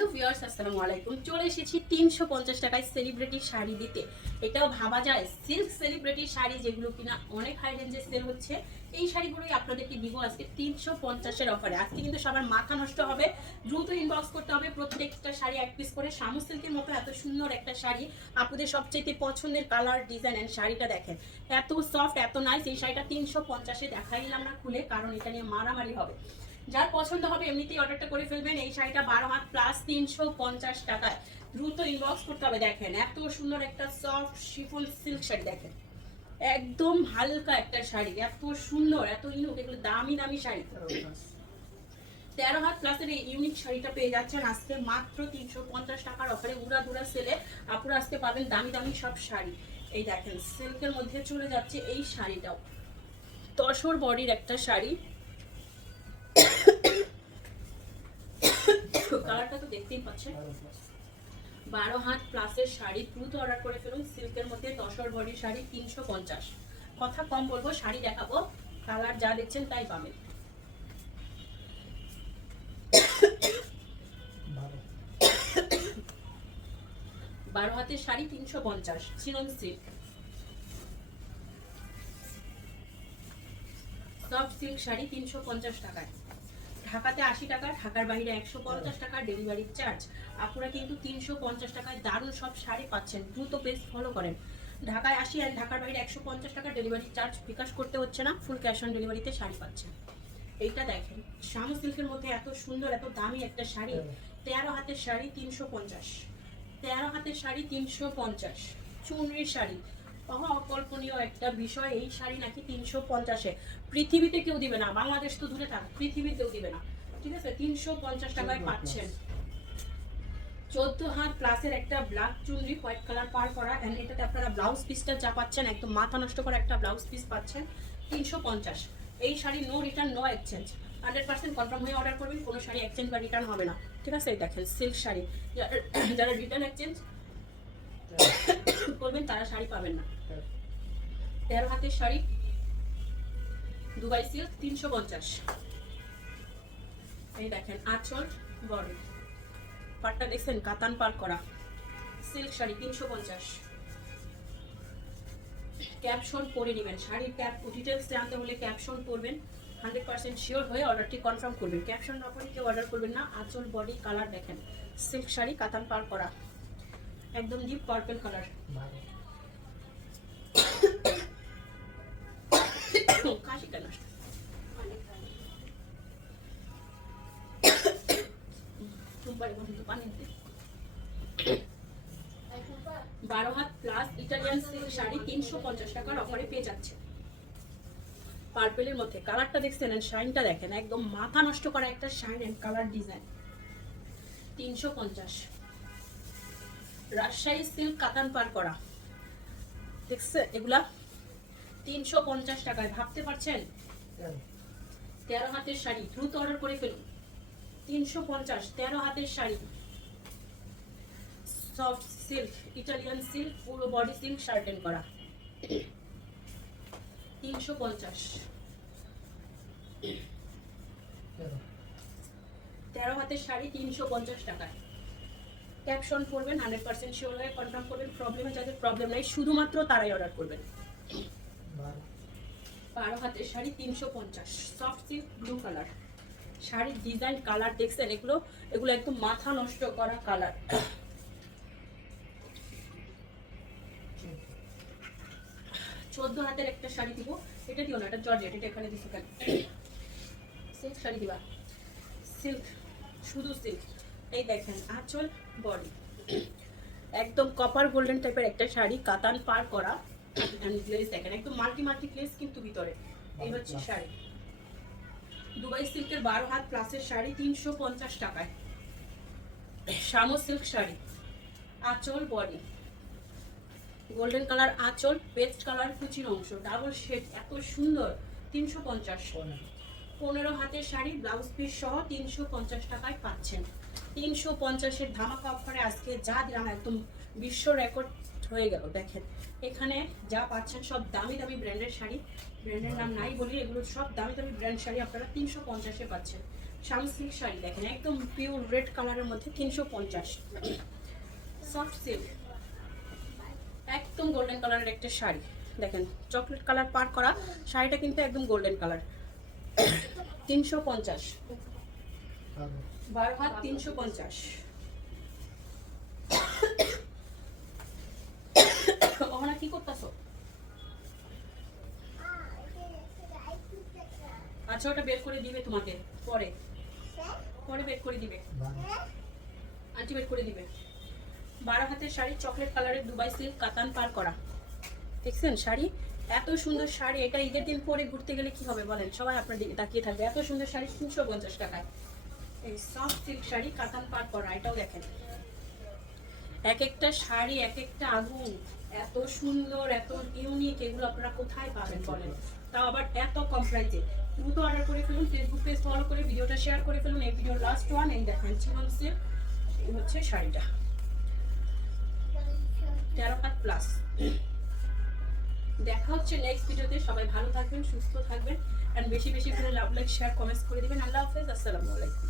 Hello viewers, আসসালামু আলাইকুম। চলে এসেছি 350 টাকায় সেলিব্রিটি শাড়ি দিতে। এটাও ভাবা যায় সিল্ক সেলিব্রিটি শাড়ি, যেগুলো কিনা অনেক হাই রেঞ্জে সেল হচ্ছে। এই শাড়িগুলোই আপনাদেরকে দিব আজকে 350 এর অফারে। আজকে কিন্তু সবার মাথা নষ্ট হবে, দ্রুত ইনবক্স করতে হবে। প্রত্যেকটা শাড়ি এক পিস করে। শামু সিল্কের মতো এত সুন্দর একটা শাড়ি, আপনাদের সবচেয়ে পছন্দের কালার, ডিজাইন এন্ড শাড়িটা দেখেন, এত সফট, এত নাইস। এই শাড়িটা 350-এ দেখাইলাম না খুলে, কারণ এটা নিয়ে মারামারি হবে। যার পছন্দ হবে এমনিতেই অর্ডারটা করে ফেলবেন। এই শাড়িটা 12 হাত প্লাস 350 টাকায়, দ্রুত ইনবক্স করতে হবে। দেখেন এত সুন্দর একটা সফট শিফন সিল্ক শাড়ি, দেখেন একদম হালকা একটা শাড়ি, এত সুন্দর, এত ইউনিক। এগুলো দামি দামি শাড়ি। 13 হাত প্লাসের এই ইউনিক শাড়িটা পেয়ে যাচ্ছেন আজকে মাত্র 350 টাকার অফারে। উড়া দুরা সেলে আপুরা আজকে পাবেন দামি দামি সব শাড়ি। এই দেখেন সিল্কের মধ্যে চলে যাচ্ছে এই শাড়িটাও, তসর বডির একটা শাড়ি। কালারটা তো দেখতেই পাচ্ছেন। 12 হাত প্লাসের শাড়ি, দ্রুত অর্ডার করে ফেলুন। সিল্কের মধ্যে তসর বডি শাড়ি 350। কথা কম বলবো, শাড়ি দেখাবো, কালার যা দেখছেন তাই পাবেন। 12 হাতের sari 350, chinon silk, soft silk sari 350 টাকায়। ঢাকাতে 80 টাকা, ঢাকার বাইরে 150 টাকা ডেলিভারি চার্জ। আপনারা কিন্তু 350 টাকায় দারুণ সব শাড়ি পাচ্ছেন। দ্রুত পেজ ফলো করেন। ঢাকায় 80 আর ঢাকার বাইরে 150 টাকা ডেলিভারি চার্জ, বিকাশ করতে হচ্ছে না, ফুল ক্যাশ অন ডেলিভারিতে শাড়ি পাচ্ছেন। এইটা দেখেন শামু সিল্কের মধ্যে এত সুন্দর, এত দামি একটা শাড়ি। 13 হাতের শাড়ি 350, 13 হাতের শাড়ি 350। চুনরির শাড়ি, অকল্পনীয় একটা বিষয়। এই শাড়ি নাকি 350-এ, পৃথিবীতে কেউ দিবে না, বাংলাদেশ তো দূরে থাক, পৃথিবীতেও দিবে না। ঠিক আছে, 350 টাকায় পাচ্ছেন। 14 হাত প্লাসের একটা ব্ল্যাক চুনরি, হোয়াইট কালার পার করা। এন্ড এটাতে আপনারা ব্লাউজ পিসটা যা পাচ্ছেন, একদম মাথা নষ্ট করা একটা ব্লাউজ পিস পাচ্ছেন 350। এই sari no return, no exchange, 100% confirm হয়ে অর্ডার করবেন। কোনো শাড়ি এক্সচেঞ্জ বা রিটার্ন হবে না। ঠিক আছে, দেখেন সিল্ক শাড়ি, যারা রিটার্ন এক্সচেঞ্জ করবেন তারা শাড়ি পাবেন না। 13 হাতের শাড়ি দুবাই সিল্ক 350। এই দেখেন আঁচল বডি পাটটা দেখছেন, কাতান পার করা সিল্ক শাড়ি 350। ক্যাপশন পরে নেবেন, শাড়ির ক্যাপ ডিটেলস জানতে হলে ক্যাপশন পরবেন। 100% শিওর হয়ে অর্ডারটি কনফার্ম করবেন। ক্যাপশন না পরে কেউ অর্ডার করবেন না। আঁচল বডি কালার দেখেন, সিল্ক শাড়ি কাতান পার করা, একদম ডিপ পার্পল কালার। কাশিটা নষ্ট, 12 had plus Italian silk sari 350 টাকার অফারে পেয়ে যাচ্ছে। পার্পেলের মধ্যে কালারটা দেখছেন, শাইনটা দেখেন, একদম মাথা নষ্ট করা একটা shine and colour design 350। Rajshahi silk Katan পার করা, দেখছেন এগুলা 350 টাকায়। ভাবতে পারছেন 13 হাতের শাড়ি, দ্রুত অর্ডার করে ফেলুন। 350, 13 হাতের sari, soft silk Italian silk, পুরো বডি সিল্ক শার্টেন করা 350। 13 হাতের শাড়ি 350 টাকায়। ক্যাপশন পড়বেন, 100% শিওর হয়ে কনফার্ম করবেন। প্রবলেমে যাদের প্রবলেম নাই, শুধুমাত্র তারাই অর্ডার করবেন। 12 হাতের sari 350, soft silk blue colour. শাড়ির ডিজাইন কালার দেখছেন, এগুলো এগুলো একদম মাথা নষ্ট করা কালার। 14 হাতের একটা শাড়ি দিব, এটা দিও না, এটা জর্জেট, এটা এখানে দিছো কেন? সিল্ক শাড়ি দিবা, সিল্ক, শুধু সিল্ক। এই দেখেন আঁচল বডি, একদম কপার গোল্ডেন টাইপের একটা শাড়ি, কাতান পার করা। এন্ড গ্লেজ দেখেন, একদম মাল্টি মাল্টি গ্লেজ কিন্তু ভিতরে। এই হচ্ছে শাড়ি, দুবাই সিল্কের 12 হাত প্লাসের শাড়ি 350 টাকায়। শামু সিল্ক শাড়ি, আঁচল বডি, গোল্ডেন কালার আঁচল, পেস্ট কালার কুচির অংশ, ডাবল শেড, এত সুন্দর 350। 15 হাতের শাড়ি, ব্লাউজ পিস সহ 350 টাকায় পাচ্ছেন। 350-এর ধামাকা অফারে আজকে যা দিলাম একদম বিশ্ব রেকর্ড হয়ে গেল। দেখেন এখানে যা পাচ্ছেন সব দামি দামি ব্র্যান্ডের শাড়ি, ব্র্যান্ডের নাম নাই বলি, এগুলো সব দামি দামি ব্র্যান্ড শাড়ি আপনারা 350-এ পাচ্ছেন। শাম সিল্ক শাড়ি দেখেন একদম পিওর রেড কালারের মধ্যে 350। সফট সিল্ক একদম গোল্ডেন কালারের একটা শাড়ি দেখেন, চকলেট কালার পার করা শাড়িটা কিন্তু একদম গোল্ডেন কালার। 350, 12 হাত 350। ওখানে কি করতেছো? আচ্ছা ওটা বের করে দিবে তোমাকে পরে, পরে বের করে দিবে, আন্টি বের করে দিবে। 12 হাতের শাড়ি, চকলেট কালারের দুবাই সিল্ক কাতান পার করা। দেখছেন শাড়ি, এত সুন্দর শাড়ি। এটা ঈদের দিন পরে ঘুরতে গেলে কি হবে বলেন, সবাই আপনার দিকে তাকিয়ে থাকবে। এত সুন্দর শাড়ি 350 টাকায়। এই সফট সিল্ক শাড়ি কাতান পার করা, এটাও দেখেন এক একটা শাড়ি এক একটা আগুন, এত সুন্দর এত ইউনিক, এগুলো আপনারা কোথায় পাবেন বলেন, তাও আবার এত কম প্রাইসে। দ্রুত অর্ডার করে ফেলুন, ফেসবুক পেজ ফলো করে ভিডিওটা শেয়ার করে ফেলুন। এই ভিডিওর লাস্ট ওয়ান, এই দেখেন চিনন সিল্ক, এই হচ্ছে শাড়িটা 13 হাত প্লাস। দেখা হচ্ছে নেক্সট ভিডিওতে। সবাই ভালো থাকবেন, সুস্থ থাকবেন, এন্ড বেশি বেশি করে লাভ লাইক শেয়ার কমেন্টস করে দিবেন। আল্লাহ হাফেজ, আসসালামু আলাইকুম।